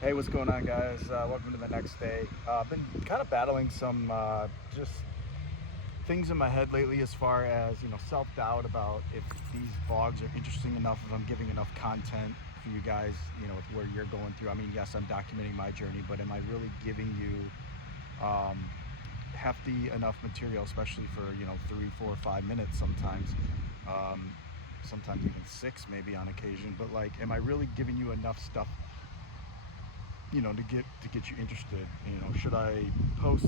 Hey, what's going on, guys? Welcome to the next day. I've been kind of battling some just things in my head lately as far as, self-doubt about if these vlogs are interesting enough, if I'm giving enough content for you guys, with where you're going through. I mean, yes, I'm documenting my journey, but am I really giving you um, hefty enough material, especially for, 3, 4, 5 minutes sometimes, um, sometimes even 6 maybe on occasion, but like, am I really giving you enough stuff to get you interested? Should I post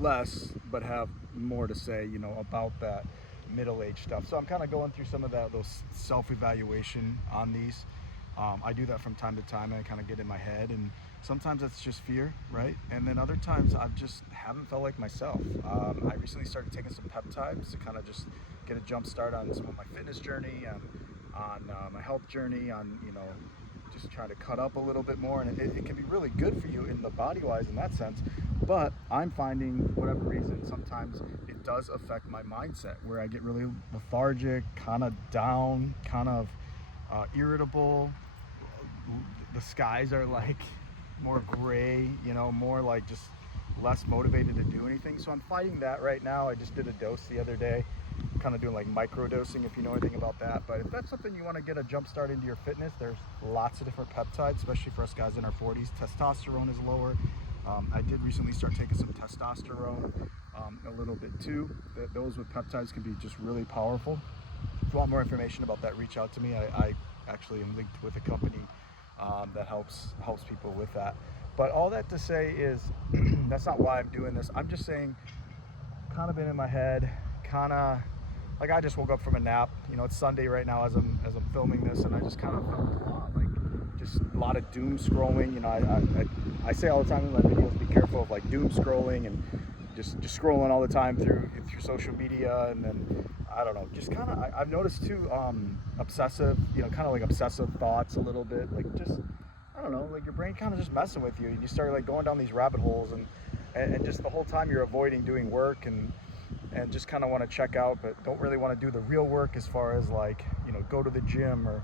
less but have more to say, about that middle-age stuff? So I'm kind of going through some of those self-evaluation on these. I do that from time to time, and I kind of get in my head, and sometimes that's just fear, right? And then other times I've just haven't felt like myself. I recently started taking some peptides to kind of just get a jump start on some of my fitness journey, on my health journey, on just trying to cut up a little bit more, and it can be really good for you in the body wise in that sense. But I'm finding, whatever reason, sometimes it does affect my mindset, where I get really lethargic, kind of down, kind of irritable. The skies are like more gray, more like just less motivated to do anything. So I'm fighting that right now. I just did a dose the other day, kind of doing like micro dosing, if you know anything about that. But if that's something you want to get a jump start into your fitness, there's lots of different peptides, especially for us guys in our 40s. Testosterone is lower. I did recently start taking some testosterone, a little bit too. Those with peptides can be just really powerful. If you want more information about that, reach out to me. I actually am linked with a company that helps people with that. But all that to say is, that's not why I'm doing this. I'm just saying, kind of been in my head, kind of like I just woke up from a nap. It's Sunday right now as I'm filming this, and I just kind of felt a lot, like just a lot of doom scrolling. I say all the time in my videos, be careful of like doom scrolling and just scrolling all the time through social media. And then I don't know, just kind of I've noticed too, obsessive, kind of like obsessive thoughts a little bit, like just I don't know, like your brain kind of just messing with you, and you start like going down these rabbit holes, and just the whole time you're avoiding doing work, and just kind of want to check out, but don't really want to do the real work as far as like, go to the gym or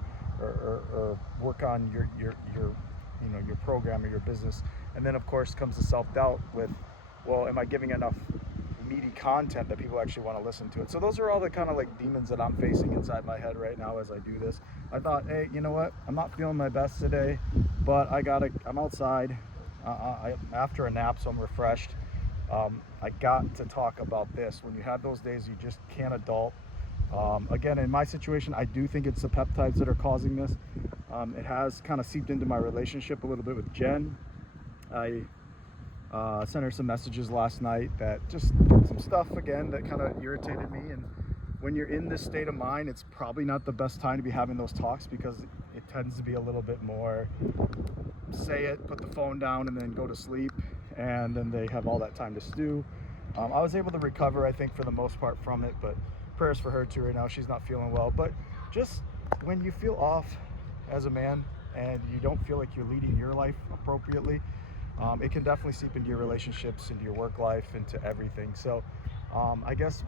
work on your program or your business. And then of course comes the self-doubt with, well, am I giving enough meaty content that people actually want to listen to it? So those are all the kind of like demons that I'm facing inside my head right now as I do this. I thought, hey, you know what? I'm not feeling my best today, but I'm outside after a nap, so I'm refreshed. I got to talk about this. When you have those days, you just can't adult. Again, in my situation, I do think it's the peptides that are causing this. It has kind of seeped into my relationship a little bit with Jen. I sent her some messages last night, that just some stuff again that kind of irritated me. And when you're in this state of mind, it's probably not the best time to be having those talks, because it tends to be a little bit more say it, put the phone down, and then go to sleep, and then they have all that time to stew. I was able to recover, I think, for the most part from it, but prayers for her too right now. She's not feeling well. But just when you feel off as a man and you don't feel like you're leading your life appropriately, it can definitely seep into your relationships, into your work life, into everything. So I guess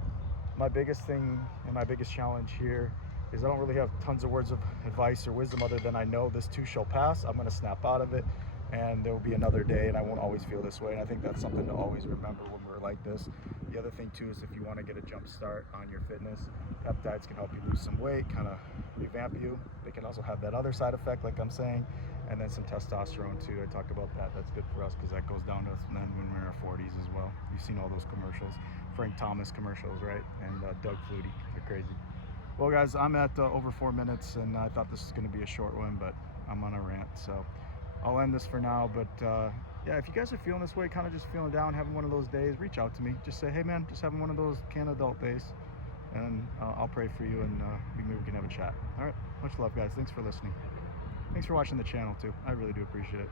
my biggest thing and my biggest challenge here is I don't really have tons of words of advice or wisdom, other than I know this too shall pass. I'm going to snap out of it, and there will be another day, and I won't always feel this way. And I think that's something to always remember when we're like this. The other thing too is, if you want to get a jump start on your fitness, peptides can help you lose some weight, kind of revamp you. They can also have that other side effect, like I'm saying, and then some testosterone too. I talk about that. That's good for us, because that goes down to us men when we're in our 40s as well. You've seen all those commercials, Frank Thomas commercials, right? And Doug Flutie. They're crazy. Well, guys, I'm at over 4 minutes, and I thought this was going to be a short one, but I'm on a rant, so I'll end this for now. But yeah, if you guys are feeling this way, kind of just feeling down, having one of those days, reach out to me. Just say, hey man, just having one of those can adult days, and I'll pray for you, and maybe we can have a chat. All right, much love, guys. Thanks for listening. Thanks for watching the channel too. I really do appreciate it.